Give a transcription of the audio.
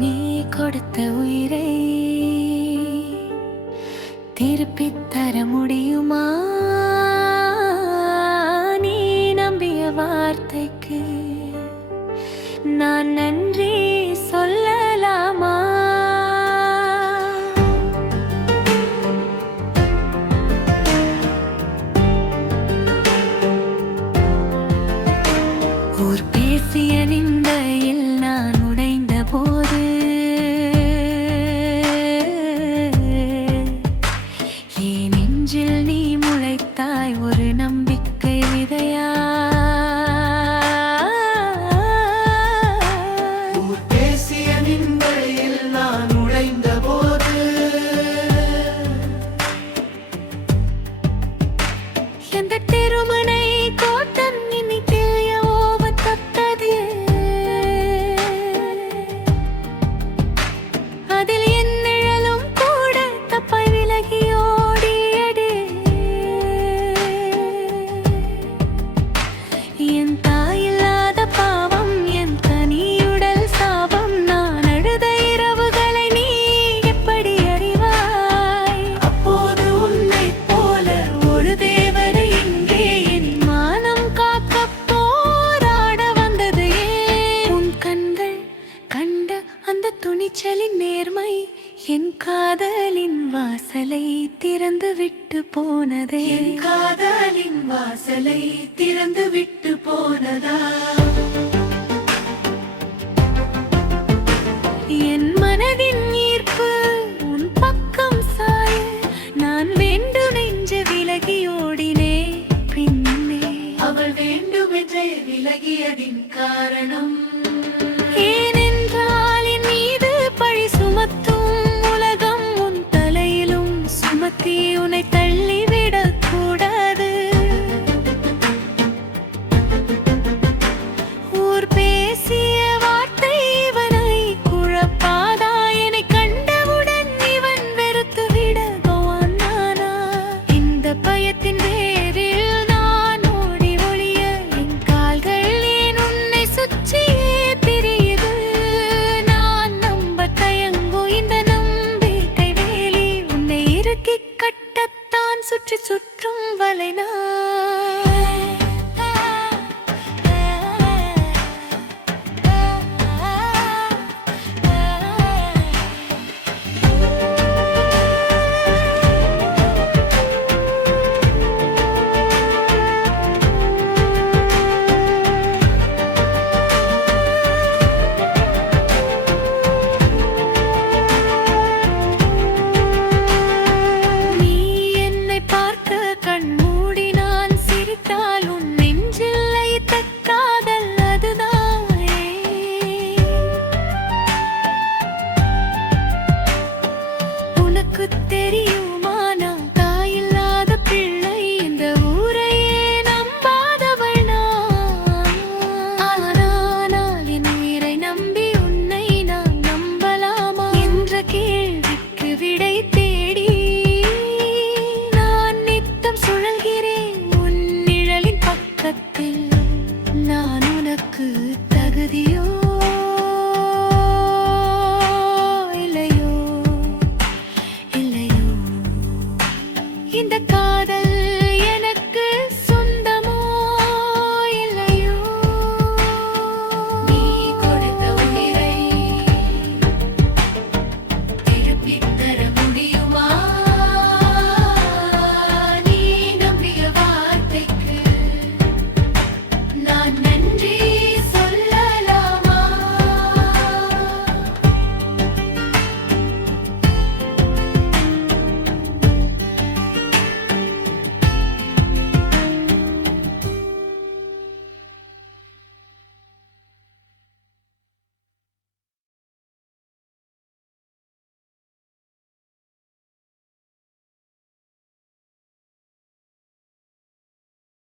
நீ கொடுத்த உயிரை திருப்பித் தர முடியுமா? நீ நம்பிய வார்த்தைக்கு நான் நன்றி சொல்லலாமா? ஊர் பேசிய நிந்தையில் நான் உடைந்த போது என் நெஞ்சில் நீ முளைத்தாய் ஒரு நம்பிக்கை விதையா. ஊர் பேசிய நிந்தையில் நான் உடைந்த போது எந்த திருமணை கோட்டம் இனி தெரிய ஓவத்தக்கது. அதில் என் நிழலும் கூட தப்பாய் விலகி ஓடியது. என் தாயில்லாத பாவம், என் தனியுடல் சாபம். நான் அழுத இரவுகளை நீ எப்படி அறிவாய்? அப்போது உன்னைப் போல ஒரு தேவதை இங்கே என் மானம் காக்கப் போராட வந்தது ஏன்? உன் கண்கள் கண்ட அந்த துணிச்சலின் நேர்மை என் காதலின் வாசலை திறந்து விட்டு போனதே. என் காதலின் வாசலை திறந்து விட்டு போனதா?